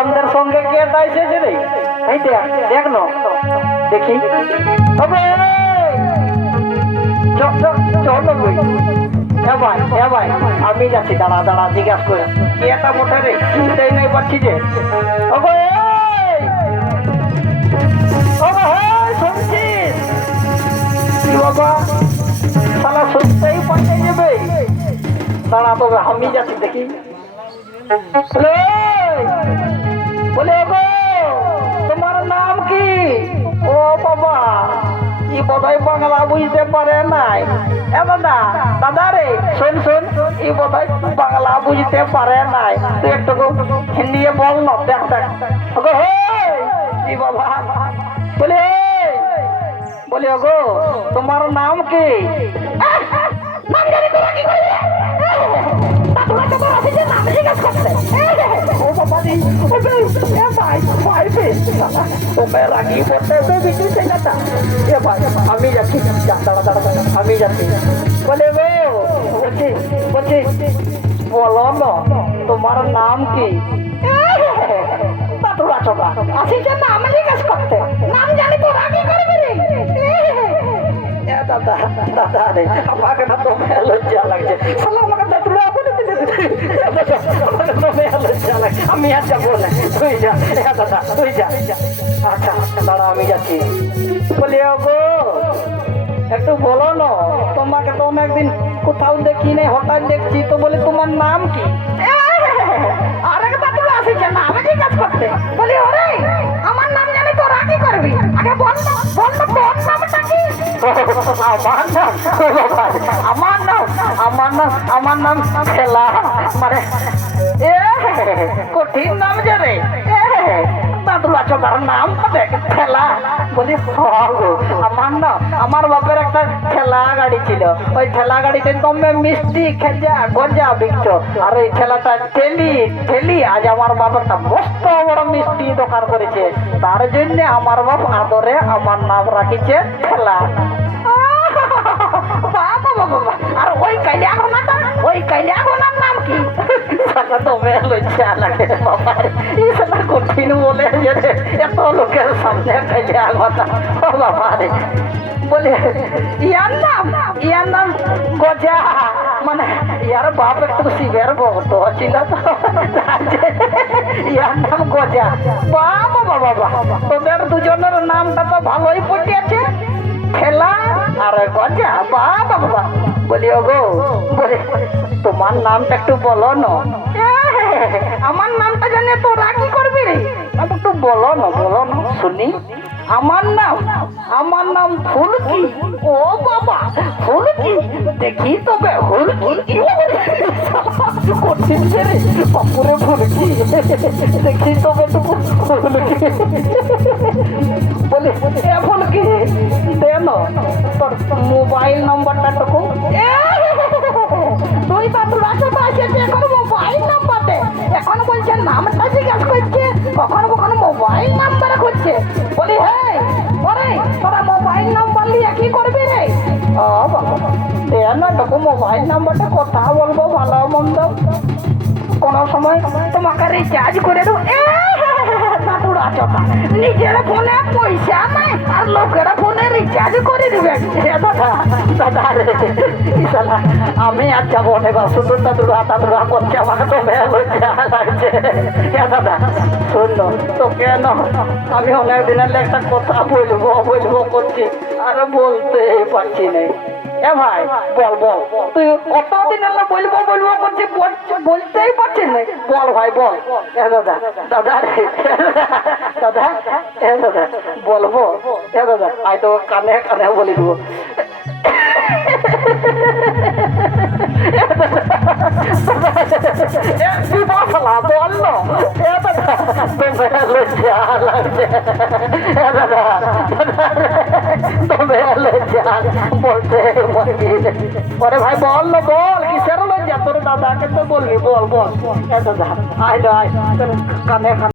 আমাদের সঙ্গে কে এসেছে রে? এই দেখ না, দেখি হবে চলো ভাই আমি যাচ্ছি, দাঁড়া জিজ্ঞাসা করে কে এটা মোটে রে, চিনতেই নাই পারছি যে। শুনছিস কি বাবা, শালা শুনতেই পাঠিয়ে যাবে। দাঁড়া তবে আমি যাচ্ছি, দেখি। বলে গো তোমার নাম কি? ও বাবা, কি বোধহয় বাংলা বুঝতে পারে নাই। দাদা রে শোন, এই বোধহয় বাংলা বুঝতে পারে নাই, তুই একটু হিন্দি বল না। দেখ হে বাবা, বলে গো তোমার নাম কি? নাম জানি তোরা কি করবি? আমি যাচ্ছি, আমি যাচ্ছি। বলে বলছি বলো না তোমার নাম কি? নাম জিজ্ঞেস করতে, নাম জানি তোরা কি করবি রে? দাদা রে আমাকে না তো লজ্জা লাগছে, আমি আর যাবো না, তুই যা দাদা, তুই যা। আচ্ছা দাঁড়া আমি যাচ্ছি। বলি গো একটু বলো না, তোমাকে তো অনেকদিন কোথাও দেখি নাই, হঠাৎ দেখছি তো। বলে তোমার নাম কি? আরেক দাদু আসিছে না আমি জিজ্ঞাসা করতে। বলি ওরে আমার নাম জানি তোরা কি করবি? আগে বল না তোর নামটা কি? আমার নাম খেলা, মানে কঠিন নাম যে রে। দাদুলা চোদার নাম খেলা। বলি আমার বাপের একটা ঠেলা গাড়ি ছিল, ওই ঠেলা গাড়িতে দমে মিষ্টি খেজা গজা বিকত, আর ওই ঠেলাটা ঠেলি আজ আমার বাপ একটা মস্ত বড় মিষ্টি দোকান করেছে। তার জন্য আমার বাপ আদরে আমার নাম রাখিছে ঠেলা। আর ওই কালিয়াগোনার নাম কি? লজ্জা লাগে বাবা, কঠিন বলে এত লোকের সামনে কালিয়াগোনা বাবা রে। বলে ইয়ার নাম গজা, মানে ইয়ার বাপ একটু শিবের ভক্ত ছিল তো, ইয়ার নাম গজা। বাবা তোদের দুজনের নামটা তো ভালোই পড়িয়েছে, খেলা আর গজা। বাবা বলি গো বলে তোমার নামটা একটু বলো না। আমার নামটা জানিয়ে তোরা কি করবি রে? একটু বলো না শুনি। আমার নাম ফুলকি। ও বাবা ফুলকি, দেখি তবে ফুলকি কঠিন রে বাপুরে, ফুলকি দেখি তবে ফুলকি। বলে ফুলকি দেন তোর মোবাইল নাম্বারটা টুকু। তুই বাবুরা সবাই এসেছে, এখন মোবাইল নাম্বার দে। এখন বলছে নামটা জিজ্ঞাসা করছে, কখনো মোবাইল নাম্বার করছে। বলি হ্যাঁ ওরে তোরা মোবাইল নাম্বার নিয়ে কি করবি রে? টুকু মোবাইল নাম্বারটা কথা বলবো ভালো মন্দ, কোন সময় তোমাকে রিচার্জ করে দেবো। নিজের ফোনে পয়সা নাই আর লোকের ফোনে রিচার্জ করে দিবে। আমি আর যাবো না, শুধু দাদুরা করছে, আমাকে তো লাগছে। দাদা শুনলো তো কেন, আমি অনেক দিনের একটা কথা বলবো করছি আর বলতে পারছি না। ভাই বল তুই কতদিন বলবো করছি, বলতেই পারছিস না। বল ভাই বল। দাদা বলবো। দাদা আই তো কানে বলে দেবো। বললো বলতে পরে ভাই বললো, বল কিসের লজ্জা তোর দাদাকে তো বলবি, বল দাদা আয় কানে